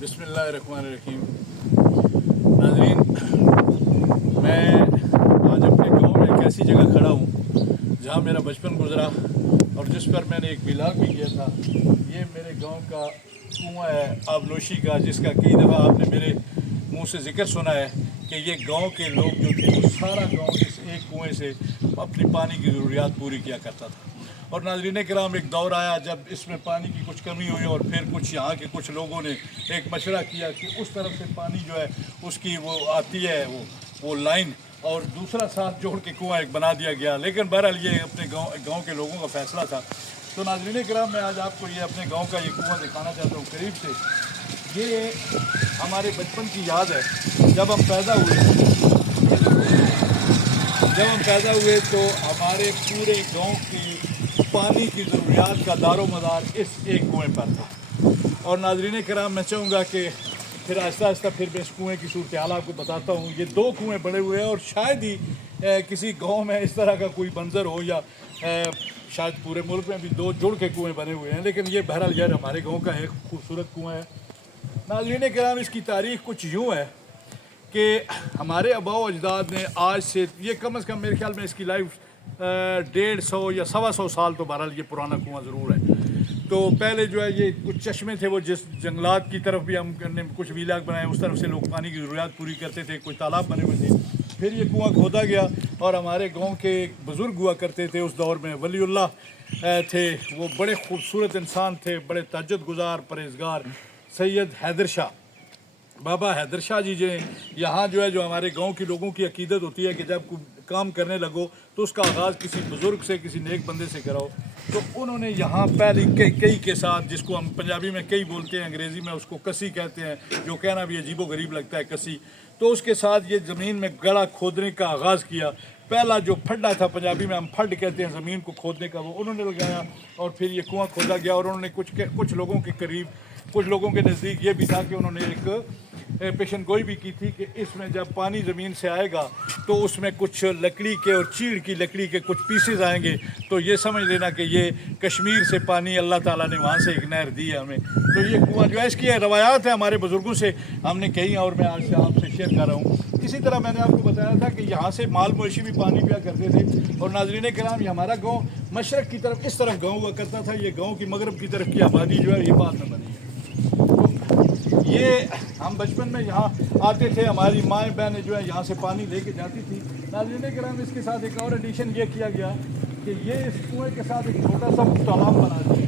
बिस्मिल्लाहिर्रहमानिर्रहीम। नाज़रीन, मैं आज अपने गांव में एक ऐसी जगह खड़ा हूँ जहाँ मेरा बचपन गुजरा और जिस पर मैंने एक व्लॉग भी किया था। ये मेरे गांव का कुआं है आबनोशी का, जिसका कई दफ़ा आपने मेरे मुंह से ज़िक्र सुना है कि ये गांव के लोग जो थे वो सारा गांव इस एक कुएं से अपनी पानी की ज़रूरियात पूरी किया करता था। और नाज़रीन कराम, एक दौर आया जब इसमें पानी की कुछ कमी हुई और फिर कुछ यहाँ के कुछ लोगों ने एक मशवरा किया कि उस तरफ से पानी जो है उसकी वो आती है वो लाइन, और दूसरा साथ जोड़ के कुआं एक बना दिया गया। लेकिन बहरहाल ये अपने गांव के लोगों का फ़ैसला था। तो नाज़रीन कराम, मैं आज आपको ये अपने गांव का ये कुआं दिखाना चाहता हूँ करीब से। ये हमारे बचपन की याद है। जब हम पैदा हुए तो हमारे पूरे गांव की पानी की ज़रूरियात का दारो मदार इस एक कुएँ पर था। और नाज़रीन कराम, मैं चाहूँगा कि फिर आहिस्ता आहिस्ता फिर मैं इस कुएँ की सूरत हाल आपको बताता हूँ। ये दो कुएँ बने हुए हैं और शायद ही किसी गांव में इस तरह का कोई मंजर हो, या शायद पूरे मुल्क में भी दो जुड़ के कुएँ बने हुए हैं। लेकिन ये बहरहाल यार हमारे गाँव का एक खूबसूरत कुआँ है। नाज़रीन कराम, इसकी तारीख़ कुछ यूँ है कि हमारे आबाओ अजदाद ने आज से ये कम अज़ कम मेरे ख्याल में इसकी लाइफ 150 या 125 साल तो बहरहाल ये पुराना कुआं ज़रूर है। तो पहले जो है ये कुछ चश्मे थे, वो जिस जंगलात की तरफ भी हमने कुछ व्लॉग बनाए, उस तरफ से लोग पानी की ज़रूरियात पूरी करते थे। कुछ तालाब बने हुए थे। फिर ये कुआं खोदा गया और हमारे गांव के एक बुज़ुर्ग हुआ करते थे उस दौर में, वलीउल्लाह थे। वो बड़े खूबसूरत इंसान थे, बड़े तहज्जुद गुज़ार परहेज़गार, सैयद हैदर शाह, बाबा हैदर शाह जी। यहाँ जो है जो हमारे गांव के लोगों की अकीदत होती है कि जब काम करने लगो तो उसका आगाज़ किसी बुज़ुर्ग से, किसी नेक बंदे से कराओ। तो उन्होंने यहाँ पहले कई के साथ, जिसको हम पंजाबी में कई बोलते हैं, अंग्रेज़ी में उसको कसी कहते हैं, जो कहना भी अजीबो गरीब लगता है कसी। तो उसके साथ ये ज़मीन में गड़ा खोदने का आगाज़ किया। पहला जो फड्डा था, पंजाबी में हम फड कहते हैं ज़मीन को खोदने का, वो उन्होंने लगाया और फिर ये कुआं खोदा गया। और उन्होंने कुछ लोगों के करीब, कुछ लोगों के नज़दीक ये भी था कि उन्होंने एक पेशन गोई भी की थी कि इसमें जब पानी ज़मीन से आएगा तो उसमें कुछ लकड़ी के और चीड़ की लकड़ी के कुछ पीसेज आएंगे, तो ये समझ लेना कि ये कश्मीर से पानी अल्लाह ताला ने वहाँ से एक नहर दी है हमें। तो ये कुआं जो है, इसकी रवायात है हमारे बुज़ुर्गों से हमने कही, और मैं आज से आपसे शेयर कर रहा हूँ। इसी तरह मैंने आपको बताया था कि यहाँ से माल मवेशी भी पानी पिया करते थे। और नाज़रीन कराम, ये हमारा गाँव मशरक़ की तरफ इस तरफ गाँव हुआ करता था। ये गाँव की मगरब की तरफ की आबादी जो है ये बाद में बनी है। ये हम बचपन में यहाँ आते थे, हमारी माएँ बहनें जो है यहाँ से पानी लेके जाती थी। नाज़रीन कराम, इसके साथ एक और एडिशन ये किया गया कि ये इस कुएँ के साथ एक छोटा सा तालाब बना दिया।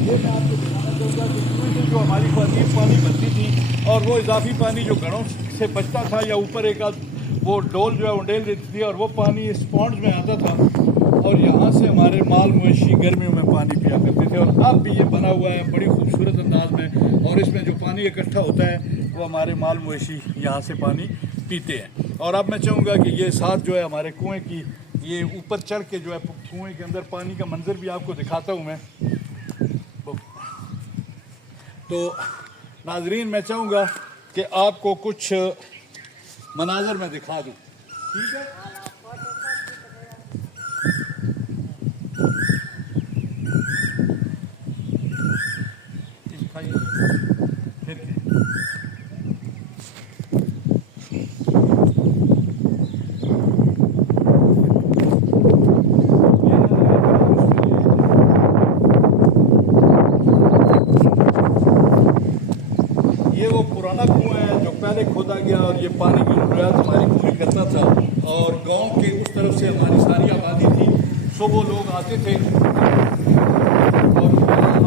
ये मैं आपको दिखाना चाहूँगा कि कुएँ से जो हमारी पानी बनती थी और वो इजाफी पानी जो घड़ों से बचता था, या ऊपर एक आध वो डोल जो है उंडेल देती थी, और वो पानी इस पॉन्ड में आता था और यहाँ से हमारे माल मवेशी गर्मियों में पानी पिया करते थे। और अब भी ये बना हुआ है बड़ी खूबसूरत अंदाज में, और इसमें जो पानी इकट्ठा होता है वो हमारे माल मवेशी यहाँ से पानी पीते हैं। और अब मैं चाहूँगा कि ये साथ जो है हमारे कुएँ की, ये ऊपर चढ़ के जो है कुएँ के अंदर पानी का मंजर भी आपको दिखाता हूँ मैं। तो नाजरीन, मैं चाहूँगा कि आपको कुछ मनाजर में दिखा दूँ, ठीक है? ये वो पुराना कुआं है जो पहले खोदा गया और ये पानी की ज़रूरत हमारी पूरी करता था। और गांव के उस तरफ से हमारी सारी आबादी थी, सो वो लोग आते थे और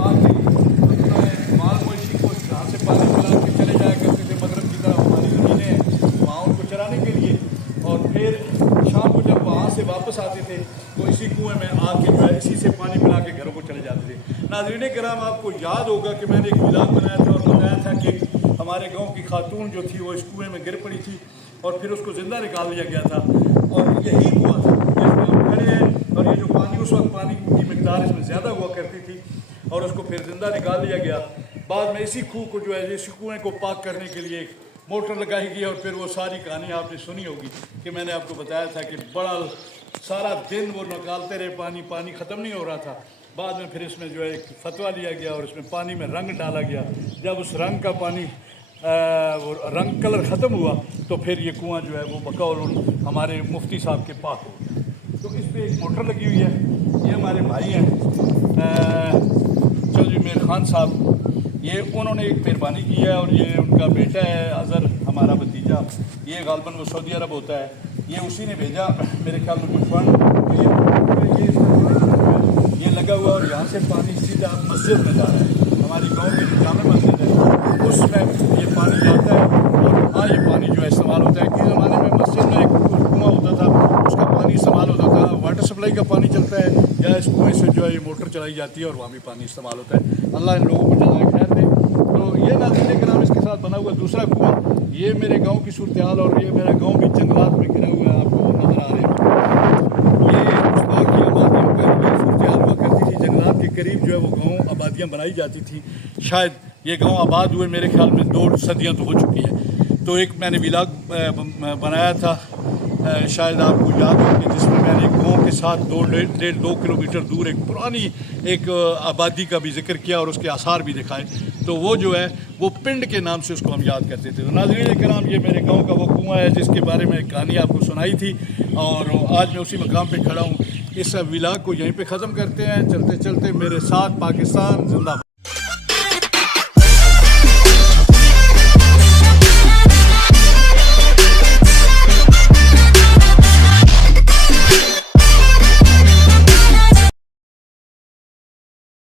आके माल मवेशी को यहाँ से पानी पिला के चले जाया करते थे। मगरब की तरफ हमारी ज़मीनें हैं वहाँ उनको चराने के लिए, और फिर शाम को जब वहाँ से वापस आते थे तो इसी कुएँ में आके जो है इसी से पानी पिला के घरों को चले जाते थे। नाज़रीन कराम, आपको याद होगा कि मैंने एक व्लॉग बनाया था और बताया था कि हमारे गांव की खातून जो थी वो इस कुएँ में गिर पड़ी थी और फिर उसको ज़िंदा निकाल लिया गया था। और यही कुआं था जिसमें हम खड़े हैं, और ये जो पानी, उस वक्त पानी की मिकदार इसमें ज़्यादा हुआ करती थी और उसको फिर ज़िंदा निकाल लिया गया। बाद में इसी खूह को जो है, इस कुएँ को पाक करने के लिए एक मोटर लगाई गई, और फिर वो सारी कहानी आपने सुनी होगी कि मैंने आपको बताया था कि बड़ा सारा दिन वो निकालते रहे पानी, पानी ख़त्म नहीं हो रहा था। بعد میں پھر اس میں جو ہے ایک فتویٰ لیا گیا اور اس میں پانی میں رنگ ڈالا گیا. جب اس رنگ کا پانی وہ رنگ کلر ختم ہوا تو پھر یہ کنواں جو ہے وہ بقول ہمارے مفتی صاحب کے پاس ہو گیا. تو اس پہ ایک موٹر لگی ہوئی ہے. یہ ہمارے بھائی ہیں چودھری میر خان صاحب, یہ انہوں نے ایک مہربانی کی ہے اور یہ ان کا بیٹا ہے اظہر, ہمارا بھتیجا, یہ غالباً وہ سعودی عرب ہوتا ہے. یہ اسی نے بھیجا میرے خیال میں کچھ فنڈ, یہ لگا ہوا اور یہاں سے پانی سیدھا مسجد میں جا رہا ہے. ہماری گاؤں کی جو جامع مسجد ہے اس میں یہ پانی جاتا ہے اور وہاں یہ پانی جو ہے استعمال ہوتا ہے. کسی زمانے میں مسجد میں ایک کنواں ہوتا تھا, اس کا پانی استعمال ہوتا تھا. واٹر سپلائی کا پانی چلتا ہے یا اس کنویں سے جو ہے یہ موٹر چلائی جاتی ہے اور وہاں بھی پانی استعمال ہوتا ہے. اللہ ان لوگوں کو جزائے خیر دے. تو یہ ناظرین کرام اس کے ساتھ بنا ہوا دوسرا کنواں, یہ میرے گاؤں کی صورتحال, اور یہ میرا گاؤں بھی جنگلات میں گھرا ہوا ہے, آپ کو نظر آ رہے ہیں. یہ اس دور کی آبادیوں کا صورتحال ہوا کرتی تھی. جنگلات کے قریب جو ہے وہ گاؤں آبادیاں بنائی جاتی تھیں. شاید یہ گاؤں آباد ہوئے میرے خیال میں 2 صدیاں تو ہو چکی ہیں. تو ایک میں نے ولاگ بنایا تھا, شاید آپ کو یاد ہو کہ جس میں میں نے گاؤں کے ساتھ 2 کلومیٹر دور ایک پرانی ایک آبادی کا بھی ذکر کیا اور اس کے آثار بھی دکھائے. تو وہ جو ہے وہ پنڈ کے نام سے اس کو ہم یاد کرتے تھے. تو ناظرین کرام یہ میرے گاؤں کا وہ کنواں ہے جس کے بارے میں ایک کہانی آپ کو سنائی تھی, اور آج میں اسی مقام پہ کھڑا ہوں. اس ولاگ کو یہیں پہ ختم کرتے ہیں. چلتے چلتے میرے ساتھ پاکستان زندہ باد.